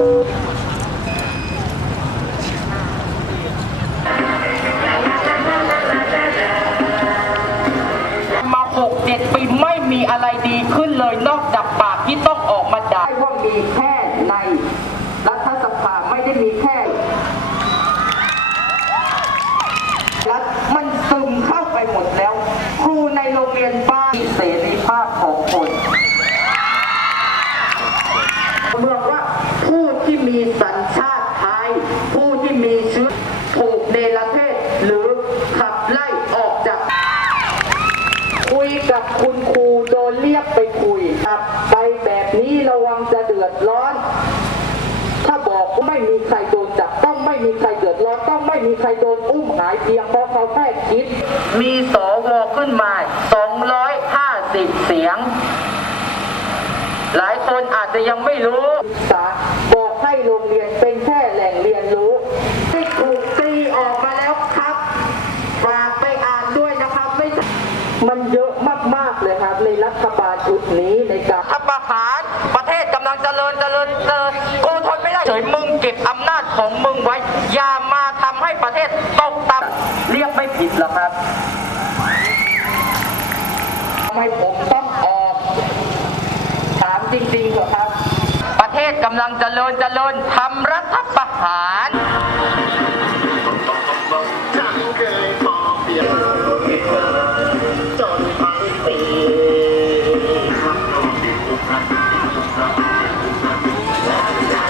มาหกเจ็ดปีไม่มีอะไรดีขึ้นเลยนอกจากปากที่ต้องออกมาด่าว่ามีแค่ในรัฐสภาไม่ได้มีแค่รัฐมันซึมเข้าไปหมดแล้ว ครูในโรงเรียนบ้านเสรีภาพของคน กับคุณครูโดนเรียกไปคุยขับไปแบบนี้ระวังจะเดือดร้อน ถ้าบอกว่าไม่มีใครโดนจับต้องไม่มีใครเดือดร้อนต้องไม่มีใครโดนอุ้มหายเพียงเพราะเขาแค่คิด มีสวขึ้นมา 250 เสียง หลายคนอาจจะยังไม่รู้สาบอกให้โรงเรียนเป็นแค่แหล่งเรียนรู้ที่ถูกตีออกมาแล้วครับฝากไปอ่านด้วยนะครับไม่ใช่มันเยอะ มากๆเลยครับในรัฐบาลชุดนี้ในการทัประหารประเทศกำลังเจริญเจริญเจริญกูทนไม่ได้เฉยมึงเก็บอำนาจของมึงไว้ อย่ามาทำให้ประเทศตกต่ำเรียกไม่ผิดหรอกครับทำไมผมต้องออกถามจริงๆเถอะครับ ประเทศกำลังเจริญเจริญทำรัฐประหาร